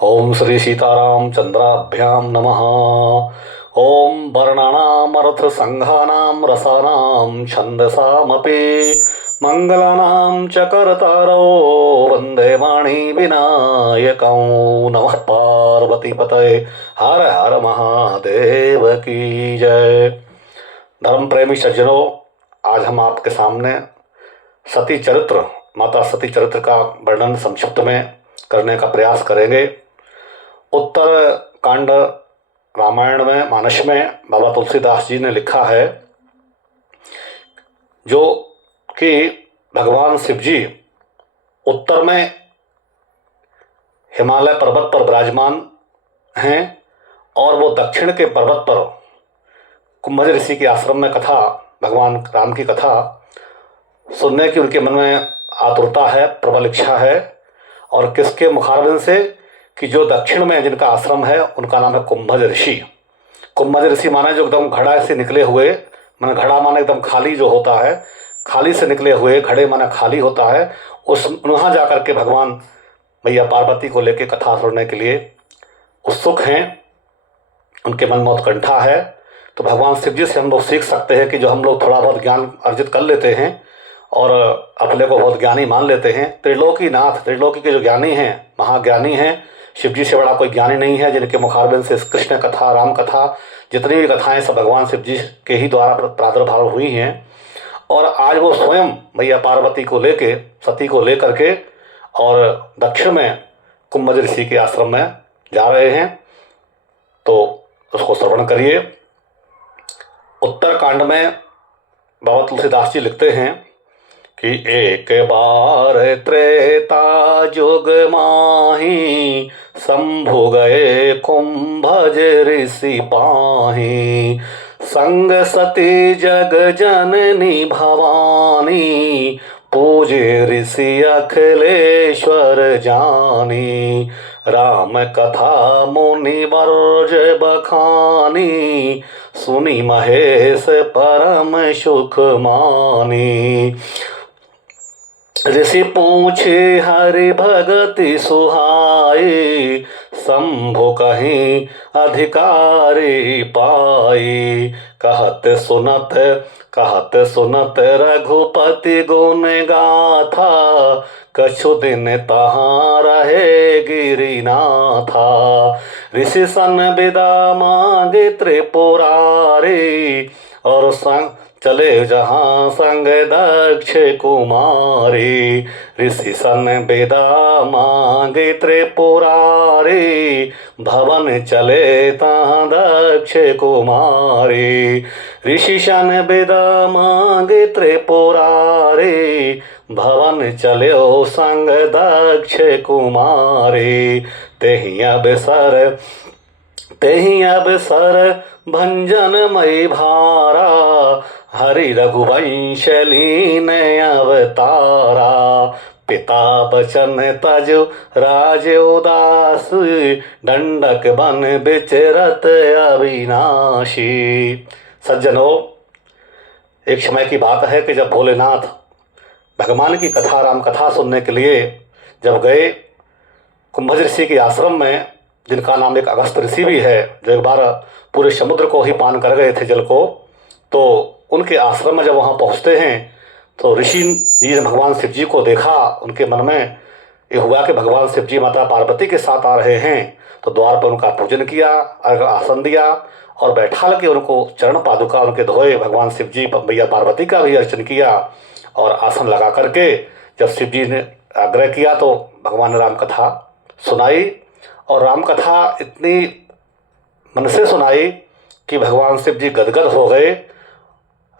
ओम श्री सीताराम चंद्राभ्याम नमः। ओम वर्णानामर्थ संघानां रसानां छंदसामपि मंगलानां च करतारो वंदे वाणी विनायकौ। नमः पार्वती पतये हर हर महादेव की जय। धर्म प्रेमी सज्जनों, आज हम आपके सामने सती चरित्र, माता सती चरित्र का वर्णन संक्षिप्त में करने का प्रयास करेंगे। उत्तर कांड रामायण में, मानस में बाबा तुलसीदास जी ने लिखा है जो कि भगवान शिव जी उत्तर में हिमालय पर्वत पर विराजमान हैं और वो दक्षिण के पर्वत पर कुंभज ऋषि के आश्रम में कथा, भगवान राम की कथा सुनने की उनके मन में आतुरता है, प्रबल इच्छा है। और किसके मुखारबिंद से कि जो दक्षिण में जिनका आश्रम है उनका नाम है कुंभज ऋषि। कुंभज ऋषि माने जो एकदम घड़ा से निकले हुए, माने घड़ा माने एकदम खाली जो होता है, खाली से निकले हुए, घड़े माने खाली होता है। उस वहाँ जा कर के भगवान मैया पार्वती को लेके कथा सुनने के लिए उत्सुक हैं, उनके मन में उत्कंठा है। तो भगवान शिव जी से हम लोग सीख सकते हैं कि जो हम लोग थोड़ा बहुत ज्ञान अर्जित कर लेते हैं और अपने को बहुत ज्ञानी मान लेते हैं, त्रिलोकीनाथ, त्रिलोकी के जो ज्ञानी हैं, महाज्ञानी हैं, शिव जी से बड़ा कोई ज्ञानी नहीं है, जिनके मुखारबिंद से कृष्ण कथा, राम कथा, जितनी भी कथाएं सब भगवान शिव जी के ही द्वारा प्रादुर्भाव हुई हैं। और आज वो स्वयं मैया पार्वती को लेके, सती को लेकर के और दक्षिण में कुंभज ऋषि के आश्रम में जा रहे हैं। तो उसको श्रवण करिए। उत्तर कांड में बाबा तुलसीदास जी लिखते हैं कि एक बार त्रेता जुग माही, शंभु गए कुंभज ऋषि पाही। संग सती जग जननी भवानी, पूजे ऋषि अखिलेश्वर जानी। राम कथा मुनि वर्ज बखानी, सुनी महेश परम सुख मानी। ऋषि पूछे हरि भगति सुहाई, शंभु कहीं अधिकारी पाई। कहत सुनत रघुपति गुण गाथा, कछु दिन तहाँ रहे गिरिनाथा। ऋषि सन विदा मांगे त्रिपुरारी, और संग चले जहाँ संग दक्ष कुमारी। ऋषि सन विदा मांगे त्रिपुरारी, भवन चले तहाँ दक्ष कुमारी। ऋषि सन विदा मांगे त्रिपुरारी, भवन चलो संग दक्ष कुमारी। तेहि अवसर भंजन मई भारा, हरि रघुवंश लीन अवतारा। पिता बचन तजु राज उदास, दंडक बन विचरत अविनाशी। सज्जनों, एक समय की बात है कि जब भोलेनाथ भगवान की कथा, राम कथा सुनने के लिए जब गए कुंभज ऋषि के आश्रम में, जिनका नाम एक अगस्त ऋषि भी है, जो एक बार पूरे समुद्र को ही पान कर गए थे, जल को। तो उनके आश्रम में जब वहाँ पहुँचते हैं तो ऋषि जी ने भगवान शिव जी को देखा। उनके मन में ये हुआ कि भगवान शिव जी माता पार्वती के साथ आ रहे हैं। तो द्वार पर उनका पूजन किया, आसन दिया और बैठा के उनको चरण पादुका उनके धोए। भगवान शिव जी मैया पार्वती का भी अर्चन किया और आसन लगा करके जब शिव जी ने आग्रह किया तो भगवान ने राम कथा सुनाई। और राम कथा इतनी मन से सुनाई कि भगवान शिव जी गदगद हो गए।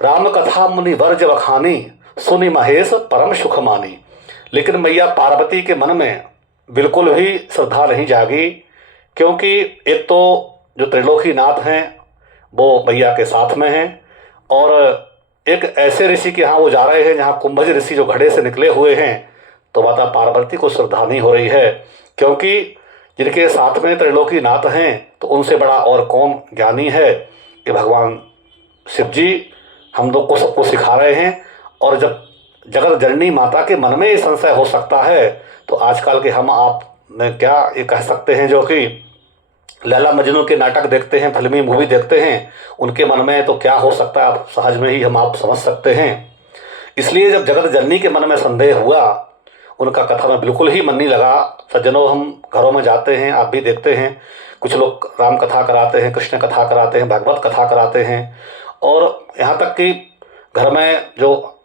राम कथा मुनि वर्ज बखानी, सुनी महेश परम सुख मानी। लेकिन मैया पार्वती के मन में बिल्कुल भी श्रद्धा नहीं जागी, क्योंकि एक तो जो त्रिलोकीनाथ हैं वो मैया के साथ में हैं, और एक ऐसे ऋषि के यहाँ वो जा रहे हैं जहाँ कुंभज ऋषि जो घड़े से निकले हुए हैं। तो माता पार्वती को श्रद्धा नहीं हो रही है, क्योंकि जिनके साथ में त्रिलोकीनाथ हैं तो उनसे बड़ा और कौन ज्ञानी है कि भगवान शिव जी हम लोग को सबको सिखा रहे हैं। और जब जगत जननी माता के मन में ये संशय हो सकता है तो आजकल के हम आप में क्या ये कह सकते हैं, जो कि लैला मजनू के नाटक देखते हैं, फिल्मी मूवी देखते हैं, उनके मन में तो क्या हो सकता है, आप सहज में ही आप समझ सकते हैं। इसलिए जब जगत जननी के मन में संदेह हुआ, उनका कथा में बिल्कुल ही मन नहीं लगा। सज्जनों, हम घरों में जाते हैं, आप भी देखते हैं, कुछ लोग राम कथा कराते हैं, कृष्ण कथा कराते हैं, भागवत कथा कराते हैं, और यहाँ तक कि घर में जो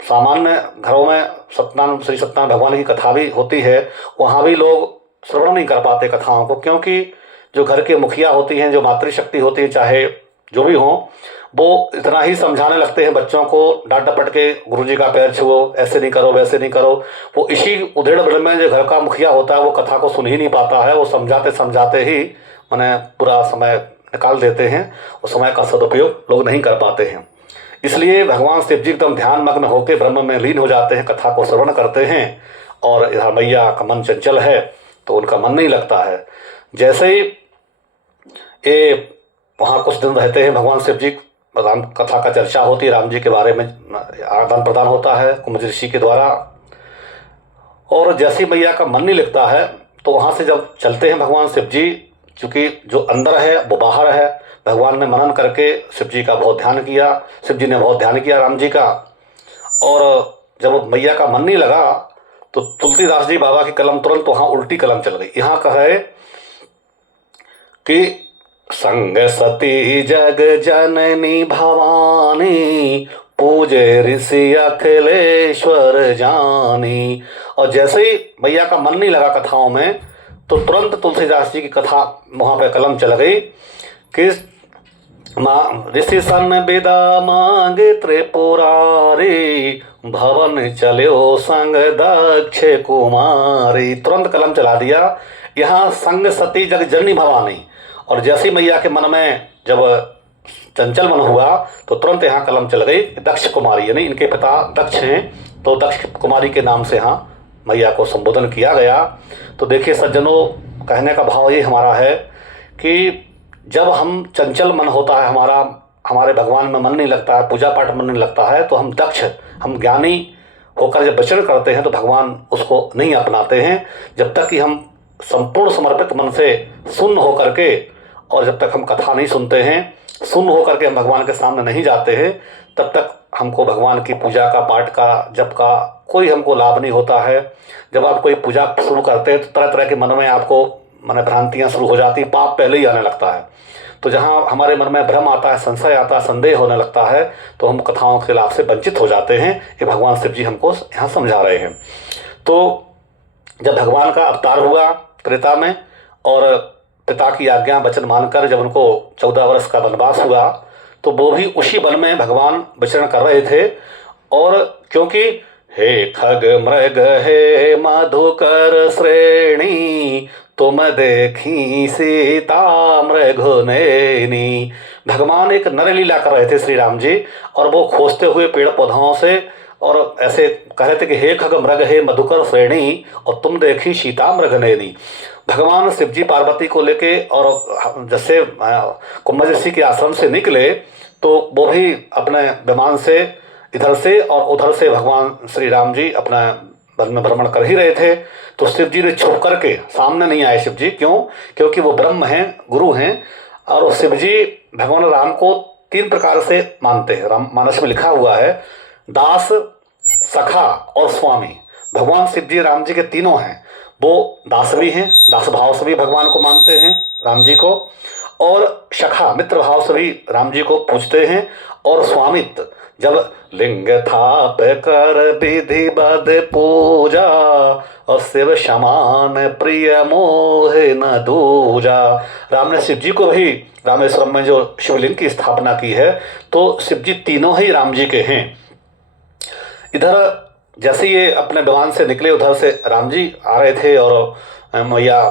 सामान्य घरों में सत्यनारायण, श्री सत्यनारायण भगवान की कथा भी होती है, वहाँ भी लोग श्रवण नहीं कर पाते कथाओं को, क्योंकि जो घर के मुखिया होती हैं, जो मातृशक्ति होती है, चाहे जो भी हो, वो इतना ही समझाने लगते हैं बच्चों को, डांट डपट के, गुरुजी का पैर छुओ, ऐसे नहीं करो, वैसे नहीं करो। वो इसी उधेड़ बुन में जो घर का मुखिया होता है, वो कथा को सुन ही नहीं पाता है, वो समझाते समझाते ही मैंने पूरा समय निकाल देते हैं, उस समय का सदुपयोग लोग नहीं कर पाते हैं। इसलिए भगवान शिव जी एकदम ध्यान मग्न होकर ब्रह्म में लीन हो जाते हैं, कथा को श्रवण करते हैं, और इधर मैया का मन चंचल है तो उनका मन नहीं लगता है। जैसे ही ये वहाँ कुछ दिन रहते हैं, भगवान शिव जी, राम कथा का चर्चा होती है, राम जी के बारे में आदान प्रदान होता है कुंभ ऋषि के द्वारा, और जैसे ही मैया का मन नहीं लगता है तो वहाँ से जब चलते हैं भगवान शिव जी, चूँकि जो अंदर है वो बाहर है, भगवान ने मनन करके शिव जी का बहुत ध्यान किया, शिव जी ने बहुत ध्यान किया राम जी का, और जब मैया का मन नहीं लगा तो तुलसीदास जी बाबा की कलम तुरंत वहाँ उल्टी कलम चल गई। यहाँ कहा है कि संग सती जग जननी भवानी, पूजे ऋषि अखिलेश्वर जानी। और जैसे ही मैया का मन नहीं लगा कथाओं में, तो तुरंत तुलसीदास जी की कथा वहाँ पे कलम चल गई कि ऋषि सन विदा मांगे त्रिपुरारी, भवन चलो संग दक्ष कुमारी। तुरंत कलम चला दिया। यहाँ संग सती जग जननी भवानी, और जैसी मैया के मन में जब चंचल मन हुआ तो तुरंत यहाँ कलम चल गई दक्ष कुमारी, यानी इनके पिता दक्ष हैं, तो दक्ष कुमारी के नाम से यहाँ मैया को संबोधन किया गया। तो देखिए सज्जनों, कहने का भाव ये हमारा है कि जब हम चंचल मन होता है हमारा, हमारे भगवान में मन नहीं लगता है, पूजा पाठ मन नहीं लगता है, तो हम दक्ष, हम ज्ञानी होकर जब वचन करते हैं तो भगवान उसको नहीं अपनाते हैं। जब तक कि हम संपूर्ण समर्पित मन से सुन्न होकर के, और जब तक हम कथा नहीं सुनते हैं, सुन्न होकर के हम भगवान के सामने नहीं जाते हैं, तब तक हमको भगवान की पूजा का, पाठ का, जप का कोई हमको लाभ नहीं होता है। जब आप कोई पूजा शुरू करते हैं तो तरह तरह के मन में आपको भ्रांतियाँ शुरू हो जाती, पाप पहले ही आने लगता है। तो जहाँ हमारे मन में भ्रम आता है, संशय आता है, संदेह होने लगता है, तो हम कथाओं के लाभ से वंचित हो जाते हैं। ये भगवान शिव जी हमको यहाँ समझा रहे हैं। तो जब भगवान का अवतार हुआ त्रेता में, और पिता की आज्ञा वचन मानकर जब उनको 14 वर्ष का वनवास हुआ, तो वो भी उसी वन में भगवान विचरण कर रहे थे। और क्योंकि हे खग मृग हे मधुकर श्रेणी, तुम देखी सीता मृगनयनी, भगवान एक नरलीला कर रहे थे श्री राम जी, और वो खोजते हुए पेड़ पौधों से, और ऐसे कह रहे थे कि हे खग मृग हे मधुकर श्रेणी, और तुम देखी सीता मृगनयनी। भगवान शिव जी पार्वती को लेके, और जैसे कुंभ ऋषि के आश्रम से निकले तो वो भी अपने विमान से इधर से और उधर से भगवान श्री राम जी अपना वन में भ्रमण कर ही रहे थे। तो शिव जी ने छुप करके, सामने नहीं आए शिव जी, क्यों? क्योंकि वो ब्रह्म हैं, गुरु हैं, और शिव जी भगवान राम को 3 प्रकार से मानते हैं। राममानस में लिखा हुआ है, दास, सखा और स्वामी। भगवान शिव जी राम जी के तीनों हैं। वो दास भी हैं, दास भाव से भी भगवान को मानते हैं राम जी को, और सखा मित्र भाव से भी राम जी को पूजते हैं, और स्वामित्व, जब लिंग थाप कर विधि बद पूजा, और शिव समान प्रिय मोह न दूजा। राम ने शिव जी को भी रामेश्वरम में जो शिवलिंग की स्थापना की है, तो शिव जी तीनों ही राम जी के हैं। इधर जैसे ये अपने विमान से निकले, उधर से राम जी आ रहे थे, और मैया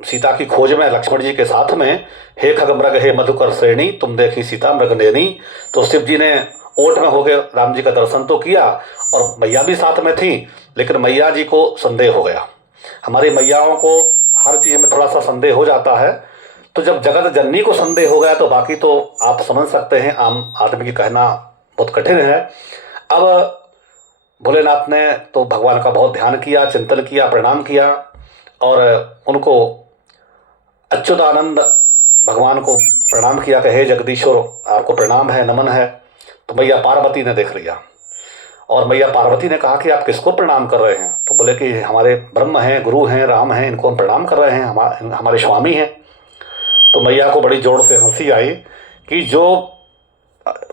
सीता की खोज में लक्ष्मण जी के साथ में, हे खग मृग हे मधुकर श्रेणी, तुम देखी सीता मृगनयनी। तो शिव जी ने ओट में होकर राम जी का दर्शन तो किया, और मैया भी साथ में थी, लेकिन मैया जी को संदेह हो गया। हमारी मैयाओं को हर चीज़ में थोड़ा सा संदेह हो जाता है। तो जब जगत जननी को संदेह हो गया तो बाकी तो आप समझ सकते हैं, आम आदमी की कहना बहुत कठिन है। अब भोलेनाथ ने तो भगवान का बहुत ध्यान किया, चिंतन किया, प्रणाम किया, और उनको अच्युतानंद भगवान को प्रणाम किया कि हे जगदीश्वर, आपको प्रणाम है, नमन है। तो मैया पार्वती ने देख लिया और मैया पार्वती ने कहा कि आप किसको प्रणाम कर रहे हैं? तो बोले कि हमारे ब्रह्म हैं, गुरु हैं, राम हैं, इनको हम प्रणाम कर रहे हैं, हमारे स्वामी हैं। तो मैया को बड़ी जोर से हंसी आई कि जो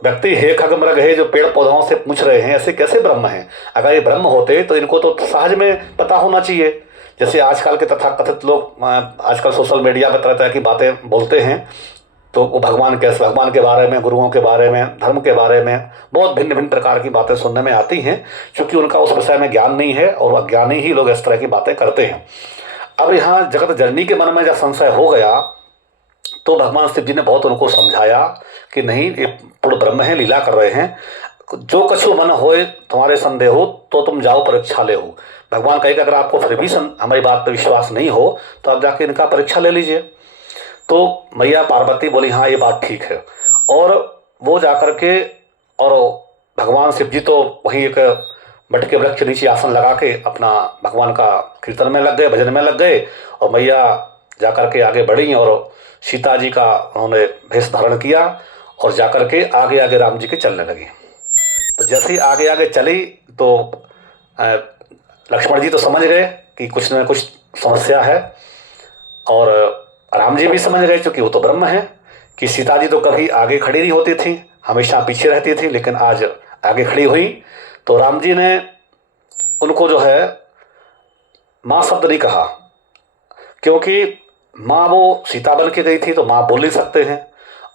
व्यक्ति हे खग मृग है, जो पेड़ पौधों से पूछ रहे हैं, ऐसे कैसे ब्रह्म हैं? अगर ये ब्रह्म होते तो इनको तो सहज में पता होना चाहिए। जैसे आजकल के तथाकथित लोग आजकल सोशल मीडिया पर तरह तरह की बातें बोलते हैं, तो वो भगवान के बारे में, गुरुओं के बारे में, धर्म के बारे में बहुत भिन्न भिन्न प्रकार की बातें सुनने में आती हैं, क्योंकि उनका उस विषय में ज्ञान नहीं है और अज्ञानी ही लोग इस तरह की बातें करते हैं। अब यहाँ जगत जननी के मन में जब संशय हो गया तो भगवान शिव जी ने बहुत उनको समझाया कि नहीं, ये पूर्ण ब्रह्म है, लीला कर रहे हैं। जो कछु मन होए तुम्हारे संदेह हो तो तुम जाओ परीक्षा ले हो। भगवान कहे कि अगर आपको फिर भी हमारी बात पर विश्वास नहीं हो तो आप जाके इनका परीक्षा ले लीजिए। तो मैया पार्वती बोली हाँ ये बात ठीक है। और वो जाकर के, और भगवान शिव जी तो वहीं एक बट के वृक्ष नीचे आसन लगा के अपना भगवान का कीर्तन में लग गए, भजन में लग गए। और मैया जाकर के आगे बढ़ी और सीता जी का उन्होंने भेष धारण किया और जाकर के आगे आगे राम जी के चलने लगी। तो जैसे ही आगे आगे चली तो लक्ष्मण जी तो समझ गए कि कुछ न कुछ समस्या है, और राम जी भी समझ गए क्योंकि वो तो ब्रह्म है कि सीता जी तो कभी आगे खड़ी नहीं होती थी, हमेशा पीछे रहती थी, लेकिन आज आगे खड़ी हुई। तो राम जी ने उनको जो है माँ शब्द नहीं कहा, क्योंकि माँ वो सीता बन के गई थी तो माँ बोल नहीं सकते हैं,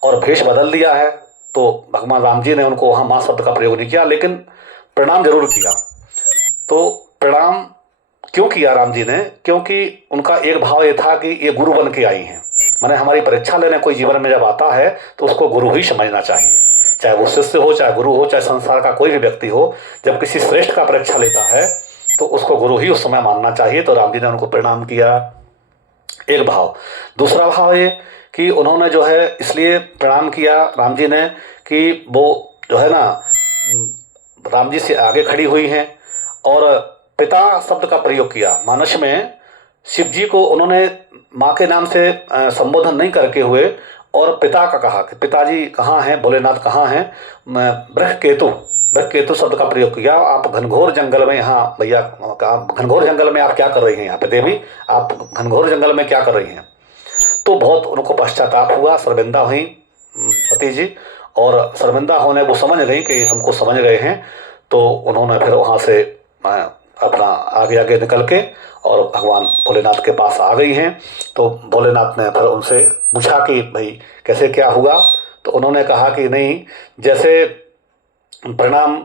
और भेष बदल दिया है तो भगवान राम जी ने उनको वहाँ माँ शब्द का प्रयोग नहीं किया, लेकिन प्रणाम जरूर किया। तो प्रणाम क्यों किया राम जी ने? क्योंकि उनका एक भाव ये था कि ये गुरु बन के आई हैं, माने हमारी परीक्षा लेने कोई जीवन में जब आता है तो उसको गुरु ही समझना चाहिए, चाहे वो शिष्य हो, चाहे गुरु हो, चाहे संसार का कोई भी व्यक्ति हो। जब किसी श्रेष्ठ का परीक्षा लेता है तो उसको गुरु ही उस समय मानना चाहिए। तो राम जी ने उनको प्रणाम किया, एक भाव। दूसरा भाव ये कि उन्होंने जो है इसलिए प्रणाम किया राम जी ने कि वो जो है ना राम जी से आगे खड़ी हुई हैं, और पिता शब्द का प्रयोग किया। मानस में शिव जी को उन्होंने माँ के नाम से संबोधन नहीं करके हुए और पिता का कहा कि पिताजी कहाँ हैं, भोलेनाथ कहाँ हैं। बृहकेतु शब्द का प्रयोग किया। आप घनघोर जंगल में, यहाँ भैया घनघोर जंगल में आप क्या कर रही हैं? यहाँ पे देवी आप घनघोर जंगल में क्या कर रही हैं? तो बहुत उनको पश्चाताप हुआ, शर्मिंदा हुई सती जी, और शर्मिंदा होने वो समझ गई कि हमको समझ गए हैं। तो उन्होंने फिर वहाँ से अपना आगे आगे निकल के और भगवान भोलेनाथ के पास आ गई हैं। तो भोलेनाथ ने फिर उनसे पूछा कि भाई कैसे क्या हुआ? तो उन्होंने कहा कि नहीं, जैसे प्रणाम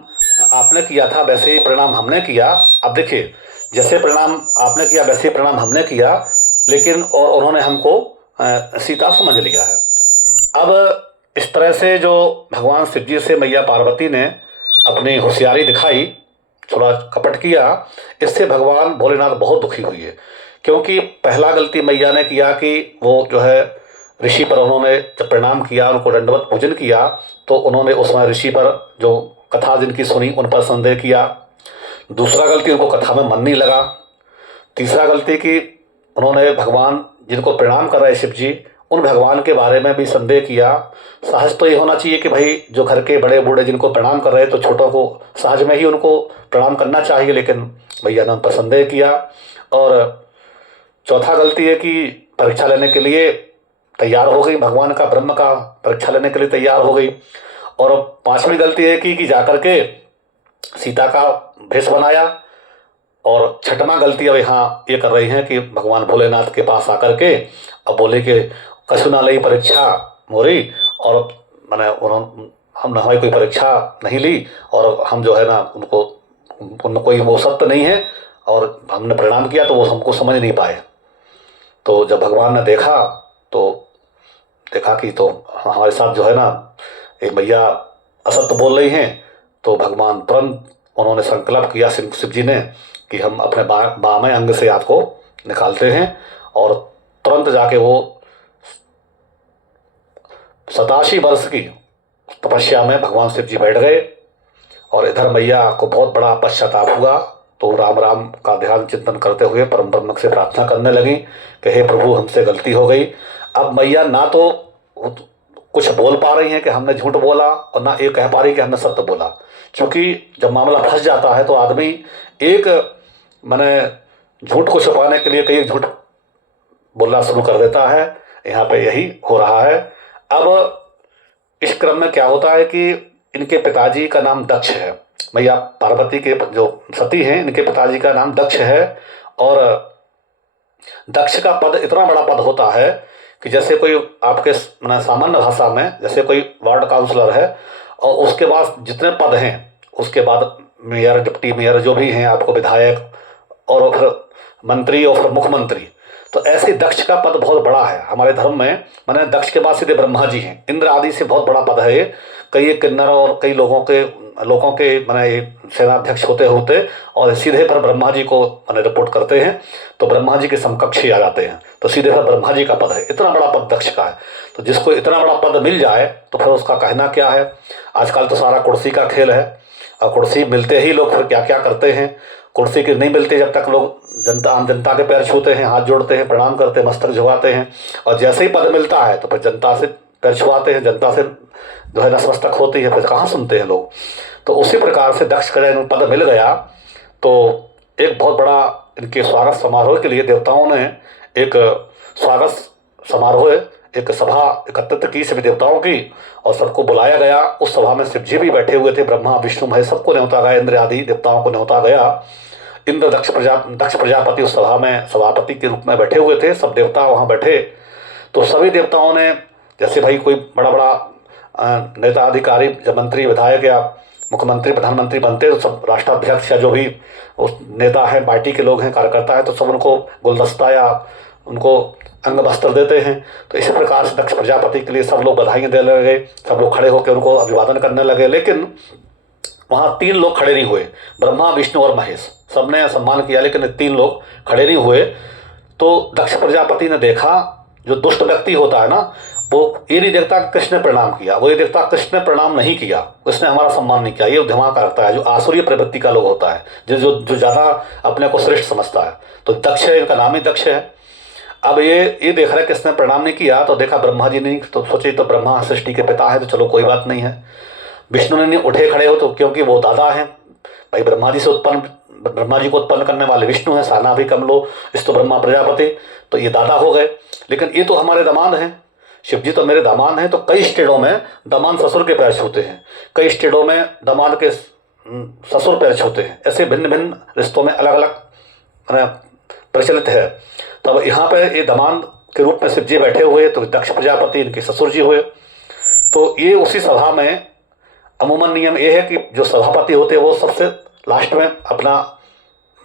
आपने किया था वैसे ही प्रणाम हमने किया। अब देखिए, जैसे प्रणाम आपने किया वैसे ही प्रणाम हमने किया, लेकिन और उन्होंने हमको सीता समझ लिया है। अब इस तरह से जो भगवान शिव जी से मैया पार्वती ने अपनी होशियारी दिखाई, थोड़ा कपट किया, इससे भगवान भोलेनाथ बहुत दुखी हुई है। क्योंकि पहला गलती मैया ने किया कि वो जो है ऋषि पर उन्होंने जब प्रणाम किया, उनको दंडवत पूजन किया, तो उन्होंने उसमें ऋषि पर जो कथा जिनकी सुनी उन पर संदेह किया। दूसरा गलती, उनको कथा में मन नहीं लगा। तीसरा गलती कि उन्होंने भगवान जिनको प्रणाम कर रहे शिव जी, उन भगवान के बारे में भी संदेह किया। सहज तो ये होना चाहिए कि भाई जो घर के बड़े बूढ़े जिनको प्रणाम कर रहे हैं तो छोटों को सहज में ही उनको प्रणाम करना चाहिए, लेकिन भैया ने उन पर संदेह किया। और चौथा गलती है कि परीक्षा लेने के लिए तैयार हो गई, भगवान का ब्रह्म का परीक्षा लेने के लिए तैयार हो गई। और पांचवी गलती है कि जाकर के सीता का भेष बनाया। और छठवां गलती अब यहाँ ये कर रही हैं कि भगवान भोलेनाथ के पास आकर के अब बोले कि कछु ना लई परीक्षा मोरी, और मैंने उन्होंने हमने हमारी कोई परीक्षा नहीं ली, और हम जो है ना उनको उनमें कोई वो सत्य नहीं है, और हमने प्रणाम किया तो वो हमको समझ नहीं पाए। तो जब भगवान ने देखा तो देखा कि तो हमारे साथ जो है ना एक भैया असत्य बोल रही हैं। तो भगवान तुरंत उन्होंने संकल्प किया शिव जी ने कि हम अपने बाएं अंग से आपको निकालते हैं, और तुरंत जाके वो 87 वर्ष की तपस्या में भगवान शिव जी बैठ गए। और इधर मैया को बहुत बड़ा पश्चाताप हुआ। तो राम राम का ध्यान चिंतन करते हुए परम ब्रह्म से प्रार्थना करने लगी कि हे प्रभु, हमसे गलती हो गई। अब मैया ना तो कुछ बोल पा रही हैं कि हमने झूठ बोला, और ना ये कह पा रही कि हमने सत्य बोला, क्योंकि जब मामला फंस जाता है तो आदमी एक मैंने झूठ को छुपाने के लिए कई झूठ बोलना शुरू कर देता है। यहाँ पे यही हो रहा है। अब इस क्रम में क्या होता है कि इनके पिताजी का नाम दक्ष है, मैया पार्वती के जो सती हैं इनके पिताजी का नाम दक्ष है। और दक्ष का पद इतना बड़ा पद होता है कि जैसे कोई आपके सामान्य भाषा में जैसे कोई वार्ड काउंसलर है और उसके पास जितने पद हैं, उसके बाद मेयर, डिप्टी मेयर जो भी हैं, आपको विधायक और फिर मंत्री और फिर मुख्यमंत्री, तो ऐसे दक्ष का पद बहुत बड़ा है हमारे धर्म में। मैंने दक्ष के बाद सीधे ब्रह्मा जी हैं, इंद्र आदि से बहुत बड़ा पद है ये। कई किन्नर और कई लोगों के मैंने सेनाध्यक्ष होते होते और सीधे पर ब्रह्मा जी को मैंने रिपोर्ट करते हैं, तो ब्रह्मा जी के समकक्ष ही आ जाते हैं, तो सीधे पर ब्रह्मा जी का पद है। इतना बड़ा पद दक्ष का है, तो जिसको इतना बड़ा पद मिल जाए तो फिर उसका कहना क्या है। आजकल तो सारा कुर्सी का खेल है, और कुर्सी मिलते ही लोग फिर क्या क्या करते हैं। कुर्सी की नहीं मिलती जब तक लोग आम जनता के पैर छूते हैं, हाथ जोड़ते हैं, प्रणाम करते हैं, मस्तक झुकाते हैं, और जैसे ही पद मिलता है तो फिर जनता से पैर छुआते हैं, जनता से जो है नतमस्तक होती है, फिर कहाँ सुनते हैं लोग। तो उसी प्रकार से दक्ष का जब पद मिल गया तो एक बहुत बड़ा इनके स्वागत समारोह के लिए देवताओं ने एक स्वागत समारोह, एक सभा एकत्रित की सभी देवताओं की, और सबको बुलाया गया। उस सभा में शिव जी भी बैठे हुए थे, ब्रह्मा विष्णु महेश सबको न्योता गया, इंद्र आदि देवताओं को न्योता गया। इंद्र दक्ष प्रजापति उस सभा में सभापति के रूप में बैठे हुए थे, सब देवता वहाँ बैठे। तो सभी देवताओं ने, जैसे भाई कोई बड़ा बड़ा नेता अधिकारी जब मंत्री विधायक या मुख्यमंत्री प्रधानमंत्री बनते तो सब राष्ट्राध्यक्ष या जो भी उस नेता है, पार्टी के लोग हैं, कार्यकर्ता है, तो सब उनको गुलदस्ता या उनको अंग वस्त्र देते हैं। तो इसी प्रकार से दक्ष प्रजापति के लिए सब लोग बधाइयाँ देने लगे, सब लोग खड़े होकर उनको अभिवादन करने लगे। लेकिन वहाँ 3 लोग खड़े नहीं हुए, ब्रह्मा विष्णु और महेश, सबने सम्मान किया, लेकिन 3 लोग खड़े नहीं हुए। तो दक्ष प्रजापति ने देखा, जो दुष्ट व्यक्ति होता है ना, वो ये नहीं देखता कि कृष्ण ने प्रणाम किया, वो ये देखता कृष्ण ने प्रणाम नहीं दिया, उसने हमारा सम्मान नहीं किया, ये दिमाग रखता है। जो आसुरी प्रवृत्ति का लोग होता है, जो ज़्यादा अपने को श्रेष्ठ समझता है, तो दक्ष है, इनका नाम ही दक्ष है। अब ये देख रहा है कि इसने प्रणाम नहीं किया, तो देखा ब्रह्मा जी नहीं, तो सोचे तो ब्रह्मा सृष्टि के पिता है, तो चलो कोई बात नहीं है। विष्णु ने नहीं उठे खड़े हो, तो क्योंकि वो दादा हैं भाई, ब्रह्मा जी को उत्पन्न करने वाले विष्णु हैं, साना भी कम लो इस तो ब्रह्मा प्रजापति, तो ये दादा हो गए। लेकिन ये तो हमारे दामाद हैं, शिव जी तो मेरे दामाद हैं। तो कई स्टेटों में दामाद ससुर के पैर छूते हैं, कई स्टेटों में दामाद के ससुर पैर छूते हैं, ऐसे भिन्न भिन्न रिश्तों में अलग अलग प्रचलित है। तब यहाँ पे ये दामाद के रूप में शिव जी बैठे हुए, तो दक्ष प्रजापति इनके ससुर जी हुए। तो ये उसी सभा में अमूमन नियम ये है कि जो सभापति होते हैं वो सबसे लास्ट में अपना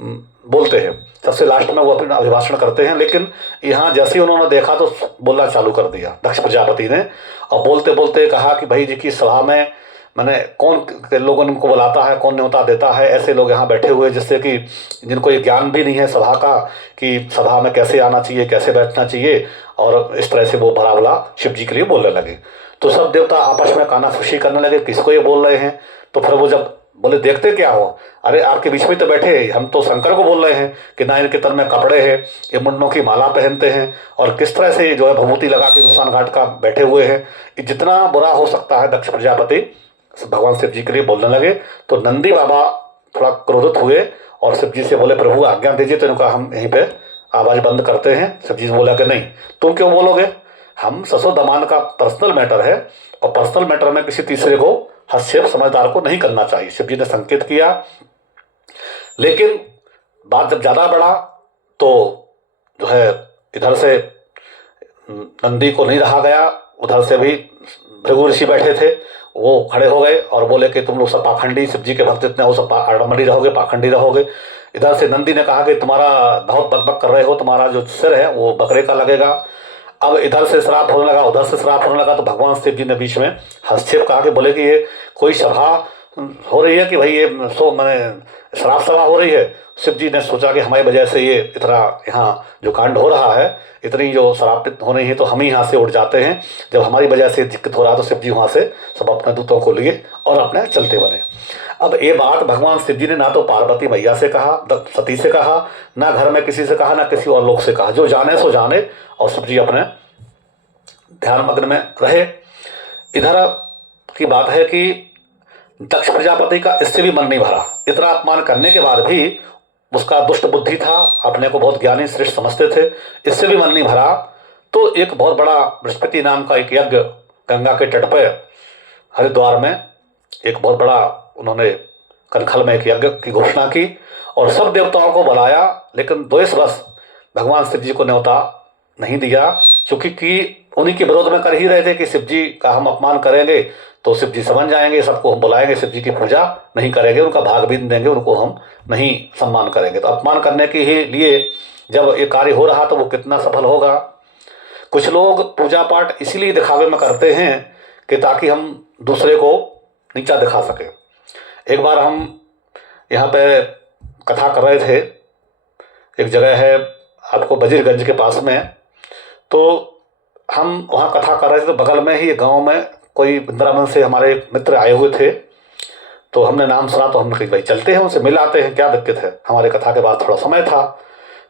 बोलते हैं, सबसे लास्ट में वो अपना अभिभाषण करते हैं। लेकिन यहाँ जैसे ही उन्होंने देखा तो बोलना चालू कर दिया दक्ष प्रजापति ने, और बोलते बोलते कहा कि भाई जी की सभा में मैंने कौन लोगों ने उनको बुलाता है, कौन न्योता देता है, ऐसे लोग यहाँ बैठे हुए जिससे कि जिनको ये ज्ञान भी नहीं है सभा का कि सभा में कैसे आना चाहिए, कैसे बैठना चाहिए, और इस तरह से वो भला भला शिव जी के लिए बोलने लगे। तो सब देवता आपस में कानाफूसी करने लगे, किसको ये बोल रहे हैं। तो फिर वो जब बोले देखते क्या हो, अरे आपके बीच में तो बैठे, हम तो शंकर को बोल रहे हैं कि ना इनके तन में कपड़े हैं, ये मुंडों की माला पहनते हैं, और किस तरह से जो है भभूति लगा के नुकसान घाट का बैठे हुए हैं। जितना बुरा हो सकता है दक्ष प्रजापति भगवान शिव जी के लिए बोलने लगे। तो नंदी बाबा थोड़ा क्रोधित हुए और शिव जी से बोले प्रभु आज्ञा दीजिए, तो इनका हम यहीं पे आवाज़ बंद करते हैं। शिव जी ने बोला कि नहीं, तुम क्यों बोलोगे, हम ससुर दामाद का पर्सनल मैटर है, और पर्सनल मैटर में किसी तीसरे को हस्तक्षेप समझदार को नहीं करना चाहिए। शिव जी ने संकेत किया। लेकिन बात जब ज़्यादा बढ़ा तो जो है इधर से नंदी को नहीं रहा गया, उधर से भी भृगु ऋषि बैठे थे, वो खड़े हो गए और बोले कि तुम लोग सब पाखंडी, शिव जी के भक्त इतने हो, सब आडम्बरी रहोगे, पाखंडी रहोगे। इधर से नंदी ने कहा कि तुम्हारा बहुत बकबक कर रहे हो, तुम्हारा जो सिर है वो बकरे का लगेगा। अब इधर से श्राप होने लगा, उधर से श्राप होने लगा। तो भगवान शिव जी ने बीच में हस्तक्षेप कहा कि बोले कि ये कोई सभा हो रही है कि भाई ये मैंने श्राप सभा हो रही है। शिव जी ने सोचा कि हमारी वजह से ये इतना यहाँ जो कांड हो रहा है, इतनी जो श्रापित हो रही है, तो हम ही यहाँ से उठ जाते हैं। जब हमारी वजह से दिक्कत हो रहा तो शिव जी वहाँ से सब अपने दूतों को लिए और अपने चलते बने। अब ये बात भगवान शिव जी ने ना तो पार्वती मैया से कहा, सती से कहा, ना घर में किसी से कहा, ना किसी और लोग से कहा। जो जाने सो जाने, और शिव जी अपने ध्यान मग्न में रहे। इधर की बात है कि दक्ष प्रजापति का इससे भी मन नहीं भरा। इतना अपमान करने के बाद भी उसका दुष्ट बुद्धि था, अपने को बहुत ज्ञानी श्रेष्ठ समझते थे, इससे भी मन नहीं भरा। तो एक बहुत बड़ा बृहस्पति नाम का एक यज्ञ गंगा के तट पर हरिद्वार में एक बहुत बड़ा उन्होंने कनखल में एक यज्ञ की घोषणा की और सब देवताओं को बुलाया, लेकिन द्वेषवश भगवान शिव जी को न्योता नहीं दिया, क्योंकि उन्हीं के विरोध में कर ही रहे थे कि शिव जी का हम अपमान करेंगे तो शिव जी समझ जाएंगे, सबको हम बुलाएंगे, शिव जी की पूजा नहीं करेंगे, उनका भाग भी नहीं देंगे, उनको हम नहीं सम्मान करेंगे। तो अपमान करने के ही लिए जब ये कार्य हो रहा तो वो कितना सफल होगा। कुछ लोग पूजा पाठ इसीलिए दिखावे में करते हैं कि ताकि हम दूसरे को नीचा दिखा सके। एक बार हम यहाँ पे कथा कर रहे थे, एक जगह है आपको बजीरगंज के पास में, तो हम वहाँ कथा कर रहे थे, तो बगल में ही गांव में कोई वृंदावन से हमारे मित्र आए हुए थे। तो हमने नाम सुना तो हमने कहा भाई चलते हैं, उनसे मिल आते हैं, क्या दिक्कत है। हमारे कथा के बाद थोड़ा समय था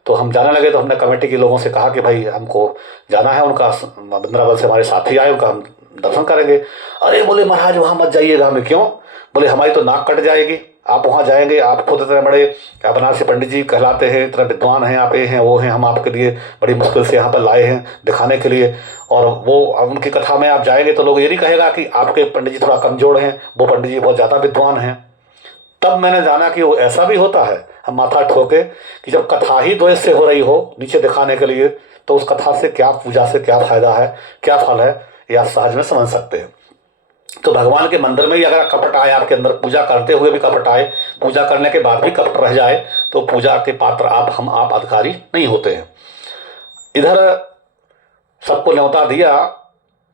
तो हम जाने लगे। तो हमने कमेटी के लोगों से कहा कि भाई हमको जाना है, उनका वृंदावन से हमारे साथी आए, उनका हम दर्शन करेंगे। अरे बोले महाराज वहाँ मत जाइएगा। हमें क्यों? बोले हमारी तो नाक कट जाएगी, आप वहाँ जाएंगे, आप खुद इतने बड़े बनारसी पंडित जी कहलाते हैं, इतने विद्वान हैं, आप ये हैं वो हैं, हम आपके लिए बड़ी मुश्किल से यहाँ पर लाए हैं दिखाने के लिए, और वो उनकी कथा में आप जाएंगे तो लोग ये नहीं कहेगा कि आपके पंडित जी थोड़ा कमजोर हैं, वो पंडित जी बहुत ज़्यादा विद्वान हैं। तब मैंने जाना कि वो ऐसा भी होता है। हम माथा ठोके कि जब कथा ही द्वेष से हो रही हो नीचे दिखाने के लिए, तो उस कथा से क्या, पूजा से क्या फायदा है, क्या फल है, यह सहज में समझ सकते हैं। तो भगवान के मंदिर में ही अगर कपट आए आपके अंदर, पूजा करते हुए भी कपट आए, पूजा करने के बाद भी कपट रह जाए, तो पूजा के पात्र आप अधिकारी नहीं होते हैं। इधर सबको न्योता दिया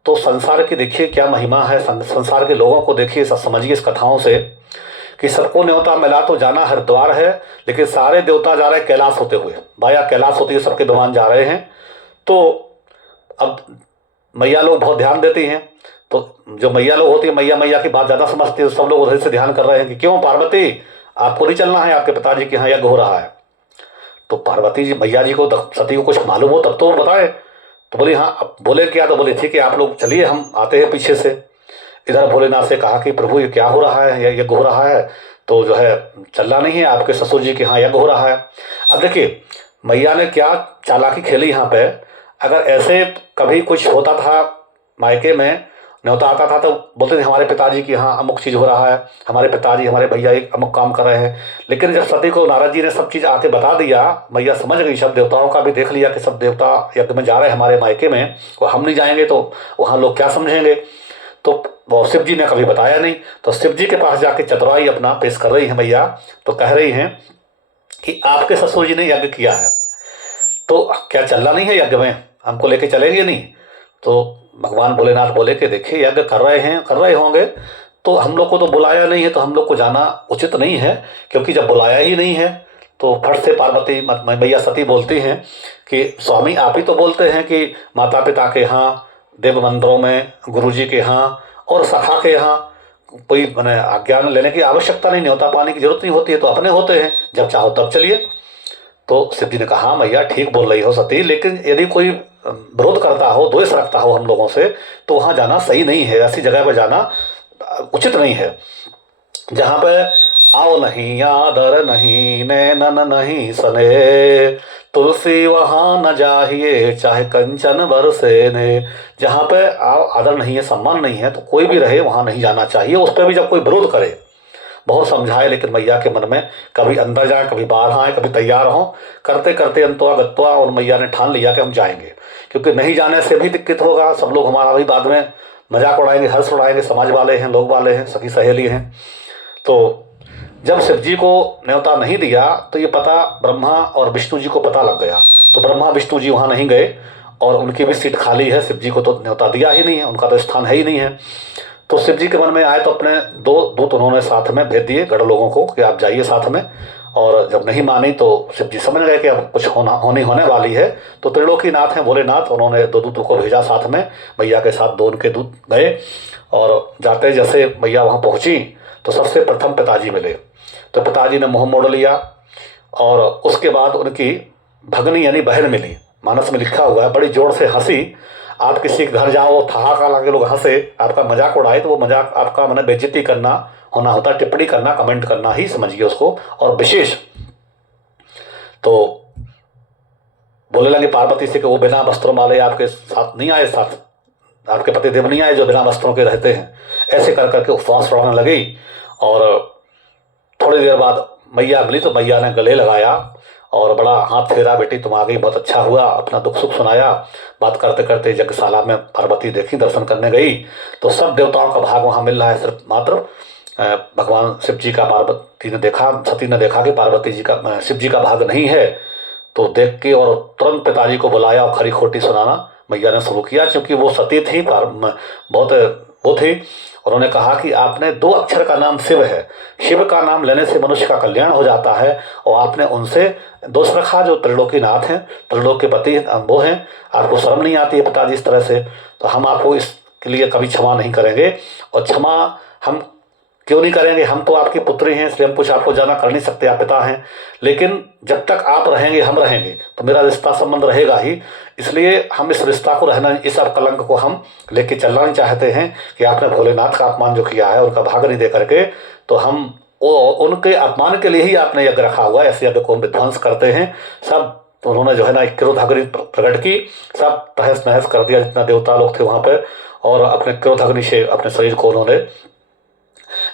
तो संसार की देखिए क्या महिमा है, संसार के लोगों को देखिए, सब समझिए इस कथाओं से कि सबको न्योता मिला। तो जाना हरिद्वार है, लेकिन सारे देवता जा रहे हैं कैलाश होते हुए, वाया कैलाश होती है, सबके विमान जा रहे हैं। तो अब मैया लोग बहुत ध्यान देती हैं, तो जो मैया लोग होती है, मैया की बात ज़्यादा समझती है, सब लोग उधर से ध्यान कर रहे हैं कि क्यों पार्वती आपको नहीं चलना है, आपके पिताजी के यहाँ यज्ञ हो रहा है। तो पार्वती जी मैया जी को, सती को कुछ मालूम हो तब तो वो बताए। तो बोली हाँ। अब बोले क्या? तो बोले ठीक है आप लोग चलिए, हम आते हैं पीछे से। इधर भोलेनाथ से कहा कि प्रभु ये क्या हो रहा है, यज्ञ हो रहा है, तो जो है चलना नहीं है, आपके ससुर जी के यहाँ यज्ञ हो रहा है। अब देखिए मैया ने क्या चालाकी खेली यहाँ पे। अगर ऐसे कभी कुछ होता था मायके में, न्योता आता था, तो बोलते थे हमारे पिताजी के यहाँ अमुक चीज़ हो रहा है, हमारे पिताजी हमारे भैया एक अमुक काम कर रहे हैं। लेकिन जब सती को नारद जी ने सब चीज़ आके बता दिया, मैया समझ गई, सब देवताओं का भी देख लिया कि सब देवता यज्ञ में जा रहे हैं हमारे मायके में, वो हम नहीं जाएंगे तो वहाँ लोग क्या समझेंगे। तो वो शिव जी ने कभी बताया नहीं। तो शिव जी के पास जाके चतुराई अपना पेश कर रही है मैया, तो कह रही हैं कि आपके ससुर जी ने यज्ञ किया है, तो क्या चलना नहीं है यज्ञ में, हमको लेके चलेंगे नहीं? तो भगवान भोलेनाथ बोले कि देखिए यज्ञ कर रहे होंगे, तो हम लोग को तो बुलाया नहीं है, तो हम लोग को जाना उचित नहीं है, क्योंकि जब बुलाया ही नहीं है तो फट से पार्वती मैया सती बोलती हैं कि स्वामी आप ही तो बोलते हैं कि माता पिता के यहाँ, देव मंदिरों में, गुरु जी के यहाँ और सखा के यहाँ कोई मैंने आज्ञा लेने की आवश्यकता नहीं, न्योता पाने की जरूरत नहीं होती है, तो अपने होते हैं, जब चाहो तब चलिए। तो शिव जी ने कहा हाँ मैया ठीक बोल रही हो सती, लेकिन यदि कोई विरोध करता हो, द्वेष रखता हो हम लोगों से, तो वहाँ जाना सही नहीं है, ऐसी जगह पर जाना उचित नहीं है जहाँ पे आओ नहीं आदर नहीं, नैनन नहीं सने, तुलसी वहाँ न जाहिए चाहे कंचन बरसे ने। जहाँ पे आओ आदर नहीं है, सम्मान नहीं है, तो कोई भी रहे वहाँ नहीं जाना चाहिए। उस पर भी जब कोई विरोध करे, बहुत समझाए, लेकिन मैया के मन में कभी अंदर जाए, कभी बाहर आए, कभी तैयार हों, करते करते अंतवा गत्वा और मैया ने ठान लिया कि हम जाएंगे, क्योंकि नहीं जाने से भी दिक्कत होगा, सब लोग हमारा भी बाद में मजाक उड़ाएंगे, हर्ष उड़ाएंगे, समाज वाले हैं, लोग वाले हैं, सखी सहेली हैं। तो जब शिव जी को न्योता नहीं दिया तो ये पता ब्रह्मा और विष्णु जी को पता लग गया। तो ब्रह्मा विष्णु जी वहाँ नहीं गए और उनकी भी सीट खाली है, शिव जी को तो न्योता दिया ही नहीं है, उनका तो स्थान है ही नहीं है। तो शिव जी के मन में आए तो अपने 2 दूत उन्होंने साथ में भेज दिए गढ़ लोगों को कि आप जाइए साथ में। और जब नहीं मानी तो शिव जी समझ गए कि अब कुछ होने वाली है। तो त्रिलोकीनाथ हैं भोलेनाथ, उन्होंने 2 दूतों को भेजा साथ में, मैया के साथ 2 उनके दूत गए। और जाते जैसे मैया वहाँ पहुँची तो सबसे प्रथम पिताजी मिले। तो पिताजी ने मुंह मोड़ लिया और उसके बाद उनकी भगनी यानी बहन मिली। मानस में लिखा हुआ है, बड़ी जोर से हंसी। आप किसी के घर जाओ, ठहाका लगा के लोग हंसे, आपका मजाक उड़ाए, तो वो मजाक आपका मैंने बेइज्जती करना होना होता है, टिप्पणी करना, कमेंट करना ही समझिए उसको। और विशेष तो बोले लगे पार्वती से कि वो बिना वस्त्रों वाले आपके साथ नहीं आए, साथ आपके पति देव नहीं आए जो बिना वस्त्रों के रहते हैं। ऐसे कर करके उपवास बढ़ाने लगी। और थोड़ी देर बाद मैया मिली तो मैया ने गले लगाया और बड़ा हाथ फेरा, बेटी तुम आ गई, बहुत अच्छा हुआ, अपना दुख सुख सुनाया। बात करते करते यज्ञशाला में पार्वती देखी, दर्शन करने गई तो सब देवताओं का भाग वहाँ मिल रहा है, सिर्फ मात्र भगवान शिव जी का पार्वती ने देखा, सती ने देखा कि पार्वती जी का शिव जी का भाग नहीं है। तो देख के और तुरंत पिताजी को बुलाया और खरी खोटी सुनाना मैया ने शुरू किया। क्योंकि वो सती थी, बहुत वो थी। उन्होंने कहा कि आपने 2 अक्षर का नाम शिव है, शिव का नाम लेने से मनुष्य का कल्याण हो जाता है, और आपने उनसे दोष रखा जो त्रिलोकीनाथ हैं, त्रिलोक के पति वो हैं। आपको शर्म नहीं आती है पिताजी इस तरह से? तो हम आपको इसके लिए कभी क्षमा नहीं करेंगे। और क्षमा हम क्यों नहीं करेंगे? हम तो आपकी पुत्री हैं, इसलिए हम कुछ आपको जाना कर नहीं सकते, आप पिता हैं। लेकिन जब तक आप रहेंगे हम रहेंगे, तो मेरा रिश्ता संबंध रहेगा ही। इसलिए हम इस रिश्ता को रहना, इस कलंक को हम लेके चलना नहीं चाहते हैं कि आपने भोलेनाथ का अपमान जो किया है, उनका भाग नहीं दे करके, तो हम उनके अपमान के लिए ही आपने यज्ञ रखा हुआ है। ऐसे यज्ञ को हम विध्वंस करते हैं। सब तो उन्होंने जो है ना क्रोधाग्नि प्रकट की, सब तहस नहस कर दिया जितना देवता लोग थे वहाँ पर, और अपने क्रोधाग्नि से अपने शरीर को उन्होंने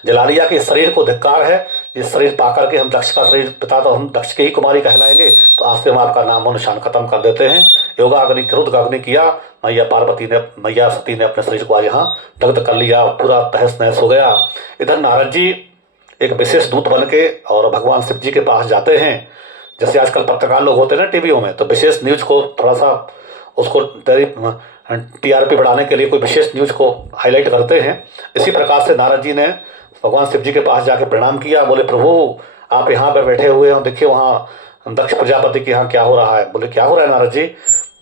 जला लिया कि इस शरीर को धिक्कार है, इस शरीर पा करके हम दक्ष का शरीर पिता, तो हम दक्ष के ही कुमारी कहलाएंगे, तो आज से हम आपका नाम और निशान खत्म कर देते हैं। योगाग्नि क्रोधाग्नि किया, मैया पार्वती ने, मैया सती ने अपने शरीर को आज यहाँ दग्ध कर लिया, पूरा तहस नहस हो गया। इधर नारद जी एक विशेष दूत बन के और भगवान शिव जी के पास जाते हैं। जैसे आजकल पत्रकार लोग होते हैं ना टीवीओं में, तो विशेष न्यूज को थोड़ा सा उसको TRP बढ़ाने के लिए कोई विशेष न्यूज को हाईलाइट करते हैं। इसी प्रकार से नारद जी ने भगवान शिव जी के पास जाके प्रणाम किया। बोले प्रभु आप यहाँ पर बैठे हुए हो, देखिए वहाँ दक्ष प्रजापति के यहाँ क्या हो रहा है। बोले क्या हो रहा है नारद जी?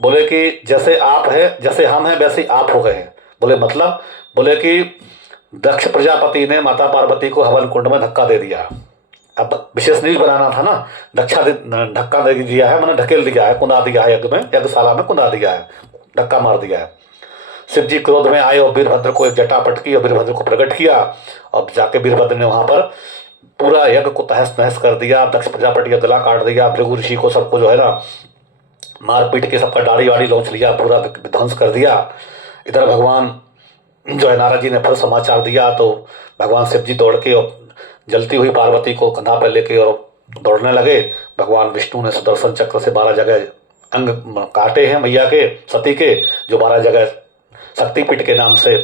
बोले कि जैसे आप है, जैसे हम हैं वैसे आप हो गए हैं। बोले मतलब? बोले कि दक्ष प्रजापति ने माता पार्वती को हवन कुंड में धक्का दे दिया। अब विशेष न्यूज बनाना था ना, धक्का दे दिया है, मैंने ढकेल दिया है, कुंदा दिया है, यज्ञ में, यज्ञशाला में कुंदा दिया है, धक्का मार दिया है। शिव जी क्रोध में आए और वीरभद्र को एक जटा पटकी और वीरभद्र को प्रकट किया। अब जाके वीरभद्र ने वहां पर पूरा यज्ञ को तहस नहस कर दिया। दक्ष प्रजापति का गला काट दिया, भृगु ऋषि को सबको जो है ना मार पीट के सबका दाढ़ी वाड़ी लौच लिया, पूरा विध्वंस कर दिया। इधर भगवान जो है नारद जी ने फिर समाचार दिया, तो भगवान शिव जी दौड़ के और जलती हुई पार्वती को कंधा पर लेके और दौड़ने लगे। भगवान विष्णु ने सुदर्शन चक्र से 12 जगह अंग काटे हैं मैया के, सती के, जो 12 जगह शक्तिपीठ के नाम से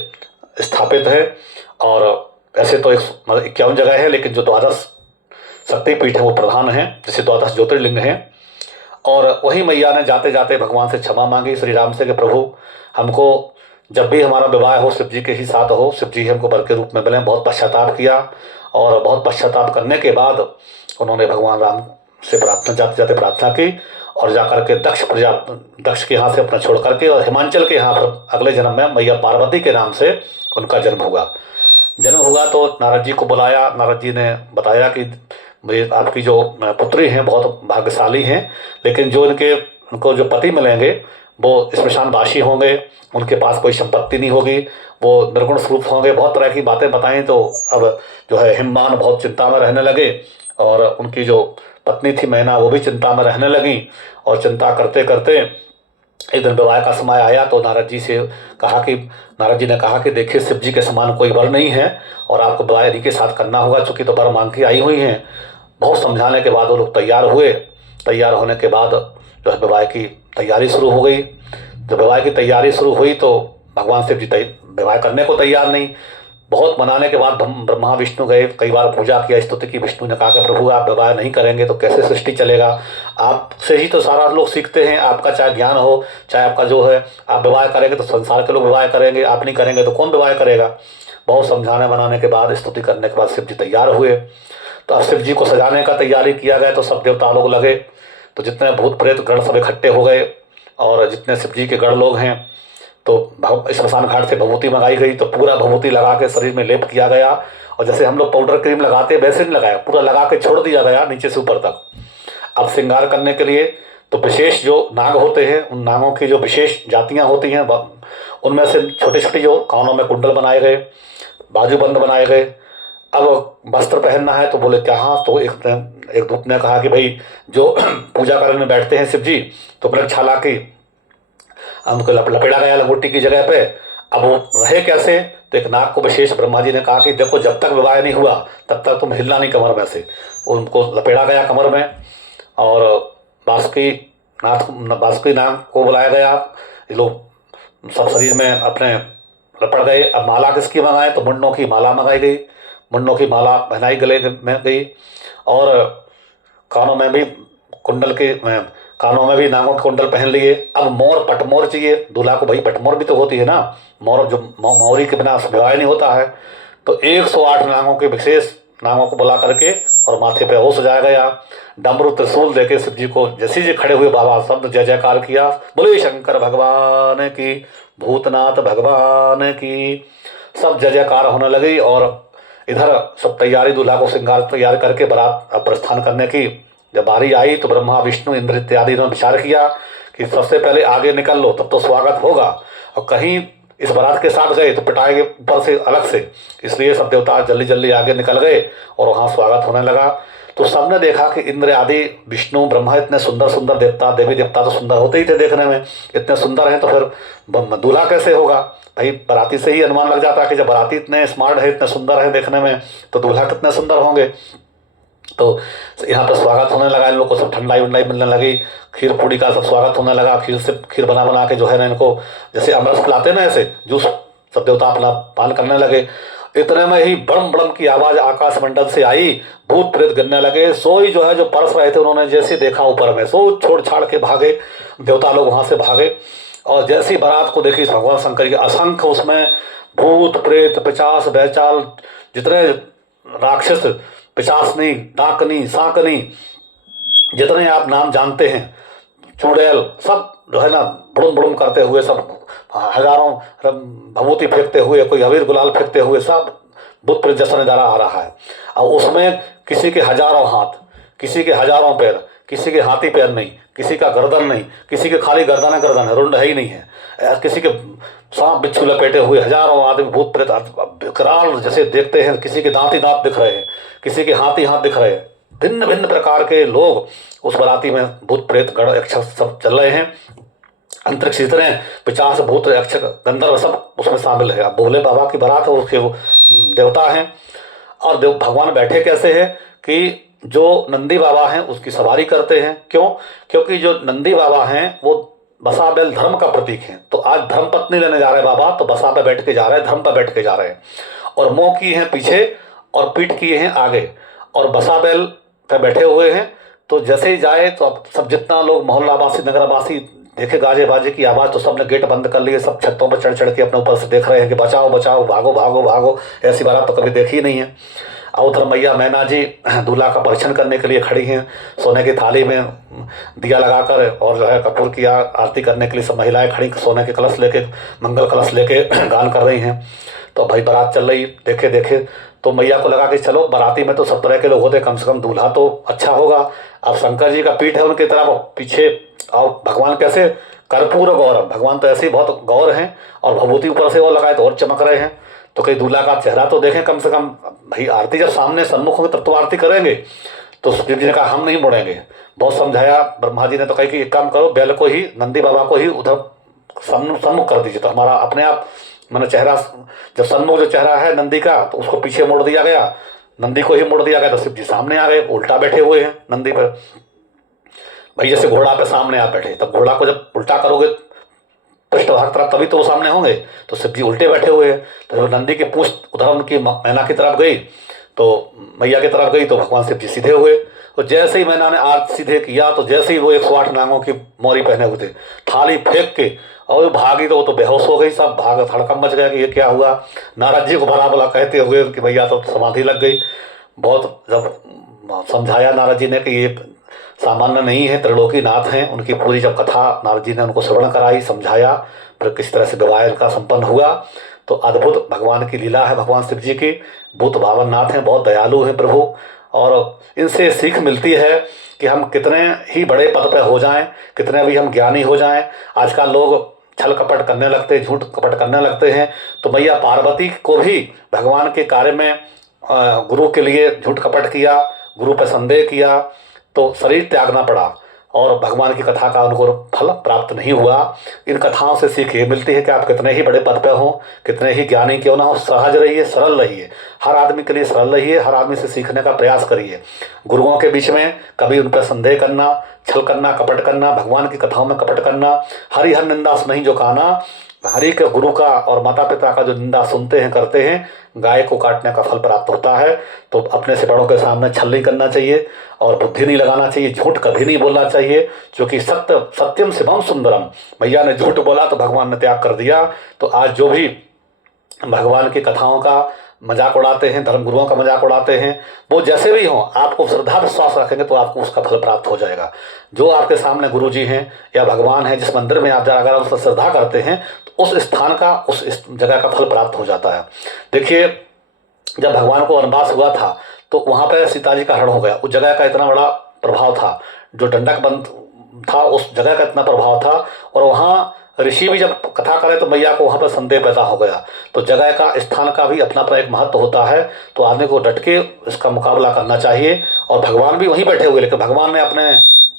स्थापित है। और ऐसे तो 51 जगह है, लेकिन जो 12 शक्तिपीठ है वो प्रधान है, जैसे 12 ज्योतिर्लिंग हैं। और वही मैया ने जाते जाते भगवान से क्षमा मांगी श्री राम से कि प्रभु हमको जब भी हमारा विवाह हो शिव जी के ही साथ हो, शिव जी हमको वर के रूप में मिले। बहुत पश्चाताप किया, और बहुत पश्चाताप करने के बाद उन्होंने भगवान राम से प्रार्थना, जाते जाते प्रार्थना की, और जाकर के दक्ष के यहाँ से अपना छोड़ करके और हिमाचल के यहाँ पर अगले जन्म में मैया पार्वती के नाम से उनका जन्म हुआ। तो नारद जी को बुलाया। नारद जी ने बताया कि आपकी जो पुत्री हैं बहुत भाग्यशाली हैं, लेकिन जो उनको जो पति मिलेंगे वो स्मशानवासी होंगे, उनके पास कोई संपत्ति नहीं होगी, वो निर्गुण स्वरूप होंगे। बहुत तरह की बातें बताई। तो अब जो है हिममान बहुत चिंता में रहने लगे, और उनकी जो पत्नी थी मैना वो भी चिंता में रहने लगी। और चिंता करते करते एक दिन विवाह का समय आया, तो नारद जी ने कहा कि देखिए शिव जी के समान कोई वर नहीं है, और आपको विवाह इन्हीं के साथ करना होगा, चूंकि तो वर मांग के आई हुई हैं। बहुत समझाने के बाद वो लोग तैयार हुए। तैयार होने के बाद जो है विवाह की तैयारी शुरू हो गई। जब विवाह की तैयारी शुरू हुई तो भगवान शिव जी विवाह करने को तैयार नहीं। बहुत मनाने के बाद ब्रह्मा विष्णु गए, कई बार पूजा किया, स्तुति की। विष्णु ने कहा कि प्रभु आप विवाह नहीं करेंगे तो कैसे सृष्टि चलेगा? आपसे ही तो सारा लोग सीखते हैं, आपका चाहे ज्ञान हो, चाहे आपका जो है, आप विवाह करेंगे तो संसार के लोग विवाह करेंगे, आप नहीं करेंगे तो कौन विवाह करेगा? बहुत समझाने बनाने के बाद, स्तुति करने के बाद शिव जी तैयार हुए। तो अब शिव जी को सजाने का तैयारी किया गया, तो सब देवता लोग लगे। तो जितने भूत प्रेत गण सब इकट्ठे हो गए, और जितने शिव जी के गण लोग हैं तो स्मशान घाट से भभूति मंगाई गई, तो पूरा भभूति लगा के शरीर में लेप किया गया, और जैसे हम लोग पाउडर क्रीम लगाते वैसे नहीं लगाया, पूरा लगा के छोड़ दिया गया नीचे से ऊपर तक। अब श्रृंगार करने के लिए तो विशेष जो नाग होते हैं, उन नागों की जो विशेष जातियां होती हैं, उनमें से छोटे छोटे जो कानों में कुंडल बनाए गए, बाजूबंद बनाए गए। अब वस्त्र पहनना है तो बोले क्या, हाँ, तो एक दूत ने कहा कि भाई जो पूजा करने बैठते हैं शिव जी, तो मृग छाला की उनको लपेटा गया लंगोटी की जगह पे। अब वो रहे कैसे, तो एक नाग को विशेष ब्रह्मा जी ने कहा कि देखो जब तक विवाह नहीं हुआ तब तक तुम हिलना नहीं कमर में से। उनको लपेटा गया कमर में, और बासुकी नाग को बुलाया गया। ये लोग सब शरीर में अपने लपट गए। अब माला किसकी मंगाए, तो मुंडों की माला मंगाई गई, मुंडों की माला पहनाई गले में गई, और कानों में भी कानों में भी नागों के कुंडल पहन लिए। अब पटमोर चाहिए दूल्हा को, भाई पटमोर भी तो होती है ना, मोर जो मौरी के बिना विवाह नहीं होता है। तो 108 नागों के विशेष नागों को बुला करके और माथे पे हो सजाया गया। डमरू त्रिशूल देके शिव जी को जैसे जी खड़े हुए बाबा शब्द जय जयकार किया, बोले शंकर भगवान की, भूतनाथ भगवान की, सब जय जयकार होने लगी। और इधर सब तैयारी, दूल्हा को श्रृंगार तैयार करके बारात प्रस्थान करने की जब बारी आई, तो ब्रह्मा विष्णु इंद्र इत्यादि ने विचार किया कि सबसे पहले आगे निकल लो तब तो स्वागत होगा, और कहीं इस बारात के साथ गए तो पिटाएंगे ऊपर से अलग से, इसलिए सब देवता जल्दी जल्दी आगे निकल गए और वहाँ स्वागत होने लगा। तो सबने देखा कि इंद्र आदि विष्णु ब्रह्मा इतने सुंदर सुंदर देवता, देवी देवता तो सुंदर होते ही थे देखने में, इतने सुंदर हैं तो फिर दूल्हा कैसे होगा। भाई बाराती से ही अनुमान लग जाता है कि जब बाराती इतने स्मार्ट है, इतने सुंदर है देखने में, तो दूल्हा कितने सुंदर होंगे। तो यहाँ पर स्वागत होने लगा, इन लोग को सब ठंडाई उंडाई मिलने लगी, खीर पूड़ी का सब स्वागत होने लगा। खीर बना बना के जो है ना इनको जैसे अमरस पिलाते ना, ऐसे जूस सब देवता अपना पान करने लगे। इतने में ही बड़म बड़म की आवाज आकाश मंडल से आई, भूत प्रेत गिरने लगे। सोई जो है जो परस रहे थे उन्होंने जैसे देखा ऊपर में, सो छोड़ छाड़ के भागे, देवता लोग वहां से भागे। और जैसी बारात को देखी भगवान शंकर की, असंख्य उसमें भूत प्रेत पिशाच बैचाल जितने राक्षस, पिशाचनी डाकनी सांकनी जितने आप नाम जानते हैं, चुड़ैल, सब जो है ना बुड़ुम बुड़ुम करते हुए, सब हजारों भभूति फेंकते हुए, कोई अबीर गुलाल फेंकते हुए, सब भूत प्रेत जैसा नजारा आ रहा है। और उसमें किसी के हजारों हाथ, किसी के हजारों पैर, किसी के हाथी पैर नहीं, किसी का गर्दन नहीं, किसी के खाली गर्दन है, रुंड है ही नहीं है, किसी के सांप बिच्छू लपेटे हुए हजारों आदमी भूत प्रेत विकराल जैसे देखते हैं, किसी के दांत ही दांत दिख रहे हैं, किसी के हाथ ही हाथ दिख रहे हैं। भिन्न भिन्न प्रकार के लोग उस बाराती में, भूत प्रेत गण यक्षस सब चल रहे हैं। अंतरिक्ष जितने 50 भूत यक्ष गंधर्व सब उसमें शामिल है। अब भोले बाबा की बारात है, उसके वो देवता हैं। और भगवान बैठे कैसे हैं कि जो नंदी बाबा हैं उसकी सवारी करते हैं। क्यों? क्योंकि जो नंदी बाबा हैं वो बसा बैल धर्म का प्रतीक है। तो आज धर्म पत्नी लेने जा रहे हैं बाबा, तो बसा पे बैठ के जा रहे हैं, धर्म पे बैठ के जा रहे हैं, और मुंह किए हैं पीछे और पीठ किए हैं आगे, और बसा बैल पे बैठे हुए हैं। तो जैसे ही जाए तो अब सब जितना लोग मोहल्लावासी नगरवासी देखे गाजे बाजे की आवाज़, तो सबने गेट बंद कर लिए, सब छतों पर चढ़ चढ़ के अपने ऊपर से देख रहे हैं कि बचाओ बचाओ, भागो भागो भागो। ऐसी बारात तो कभी देखी नहीं है। और उधर मैया मैना जी दूल्हा का परीक्षण करने के लिए खड़ी हैं, सोने की थाली में दिया लगाकर, और जो है कपूर की आरती करने के लिए सब महिलाएं खड़ी सोने के कलश लेके, मंगल कलश लेके गान कर रही हैं। तो भाई बारात चल रही, देखे देखे तो मैया को लगा कि चलो बाराती में तो सब तरह के लोग होते, कम से कम दूल्हा तो अच्छा होगा। अब शंकर जी का पीठ है उनकी तरफ पीछे, और भगवान कैसे कर्पूर गौर, भगवान तो ऐसे ही बहुत गौर हैं, और भभूति ऊपर से वो लगाए तो और चमक रहे हैं। तो कहीं दूल्हा का चेहरा तो देखें कम से कम। भाई आरती जब सामने सन्मुख होंगे तब तो आरती करेंगे। तो शिव जी ने कहा हम नहीं मुड़ेंगे, बहुत समझाया। ब्रह्मा जी ने तो कही कि एक काम करो, बैल को ही, नंदी बाबा को ही उधर सन्मुख कर दीजिए, तो हमारा अपने आप मैंने चेहरा, जब सन्मुख जो चेहरा है नंदी का, तो उसको पीछे मोड़ दिया गया, नंदी को ही मोड़ दिया गया। तो शिव जी सामने आ गए, उल्टा बैठे हुए हैं नंदी पर। भाई जैसे घोड़ा पे सामने आप बैठे, तब घोड़ा को जब उल्टा करोगे पृष्ठभाग तरफ, तभी तो वो सामने होंगे। तो शिव जी उल्टे बैठे हुए हैं। तो जब नंदी की पूंछ उधर उनकी मैना की तरफ गई, तो मैया की तरफ गई, तो भगवान शिव जी सीधे हुए। तो जैसे ही मैना ने आर्थ सीधे किया, तो जैसे ही वो 108 नांगों की मोरी पहने हुए थे, थाली फेंक के और वो भागी, तो वो तो बेहोश हो गई। सब भाग धड़कम मच गया कि ये क्या हुआ। नारद जी को भला भला कहते हुए कि भैया तो समाधि लग गई। बहुत जब समझाया नारद जी ने कि ये सामान्य नहीं है, त्रिलोकीनाथ हैं। उनकी पूरी जब कथा नारद जी ने उनको श्रवण कराई, समझाया, फिर किस तरह से विवाह इनका संपन्न हुआ, तो अद्भुत भगवान की लीला है। भगवान शिव जी की भूत भावन नाथ हैं, बहुत दयालु हैं प्रभु। और इनसे सीख मिलती है कि हम कितने ही बड़े पद पर हो जाएं, कितने भी हम ज्ञानी हो जाएं, आजकल लोग छल कपट करने लगते, झूठ कपट करने लगते हैं। तो मैया पार्वती को भी भगवान के कार्य में गुरु के लिए झूठ कपट किया, गुरु पर संदेह किया, तो शरीर त्यागना पड़ा और भगवान की कथा का उनको फल प्राप्त नहीं हुआ। इन कथाओं से सीख ये मिलती है कि आप कितने ही बड़े पद पर हों, कितने ही ज्ञानी क्यों ना हो, सहज रहिए, सरल रहिए, हर आदमी के लिए सरल रहिए, हर आदमी से सीखने का प्रयास करिए। गुरुओं के बीच में कभी उन पर संदेह करना, छल करना, कपट करना, भगवान की कथाओं में कपट करना, हरि हर निंदा नहीं जो खाना, हरि के गुरु का और माता पिता का जो निंदा सुनते हैं, करते हैं, गाय को काटने का फल प्राप्त होता है। तो अपने से बड़ों के सामने छल नहीं करना चाहिए और बुद्धि नहीं लगाना चाहिए, झूठ कभी नहीं बोलना चाहिए, क्योंकि सत्यम शिवम सुंदरम, मैया ने झूठ बोला तो भगवान ने त्याग कर दिया। तो आज जो भी भगवान की कथाओं का मजाक उड़ाते हैं, धर्म गुरुओं का मजाक उड़ाते हैं, वो जैसे भी हों, आपको श्रद्धा विश्वास रखेंगे तो आपको उसका फल प्राप्त हो जाएगा। जो आपके सामने गुरु जी हैं या भगवान हैं, जिस मंदिर में आप अगर उस पर श्रद्धा करते हैं तो उस स्थान का, उस जगह का फल प्राप्त हो जाता है। देखिए, जब भगवान को वनवास हुआ था तो वहाँ पर सीता जी का हरण हो गया। उस जगह का इतना बड़ा प्रभाव था, जो दंडक बंद था उस जगह का इतना प्रभाव था, और वहाँ ऋषि भी जब कथा करे तो मैया को वहाँ पर संदेह पैदा हो गया। तो जगह का, स्थान का भी अपना अपना एक महत्व होता है। तो आदमी को डट के इसका मुकाबला करना चाहिए। और भगवान भी वहीं बैठे हुए, लेकिन भगवान ने अपने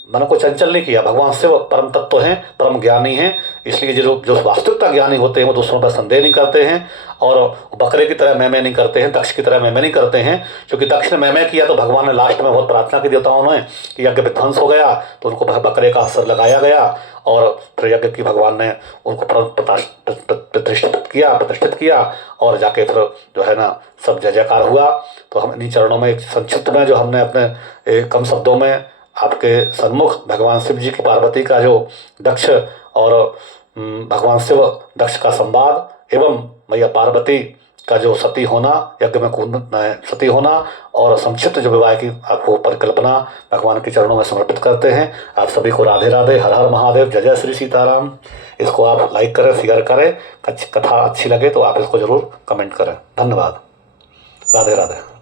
मन को चंचल नहीं किया। भगवान शिव परम तत्व हैं, परम ज्ञानी हैं, इसलिए जो वास्तविकता ज्ञानी होते हैं वो दूसरों पर संदेह नहीं करते हैं और बकरे की तरह मैमे नहीं करते हैं, दक्ष की तरह मैमे नहीं करते हैं। क्योंकि दक्ष ने मैमे किया तो भगवान ने लास्ट में बहुत प्रार्थना की देवताओं ने कि यज्ञ विध्वंस हो गया, तो उनको बकरे का असर लगाया गया और फिर यज्ञ की भगवान ने उनको प्रतिष्ठित किया और जाके फिर जो है ना सब जय जयकार हुआ। तो हम इन्हीं चरणों में एक संक्षिप्त में जो हमने अपने कम शब्दों में आपके सन्मुख भगवान शिव जी की पार्वती का जो दक्ष और भगवान शिव दक्ष का संवाद एवं मैया पार्वती का जो सती होना, यज्ञ में कूद सती होना और संक्षिप्त जो विवाह की आपको परिकल्पना भगवान के चरणों में समर्पित करते हैं। आप सभी को राधे राधे, हर हर महादेव, जय जय श्री सीताराम। इसको आप लाइक करें, शेयर करें, कथा अच्छी लगे तो आप इसको जरूर कमेंट करें। धन्यवाद। राधे राधे।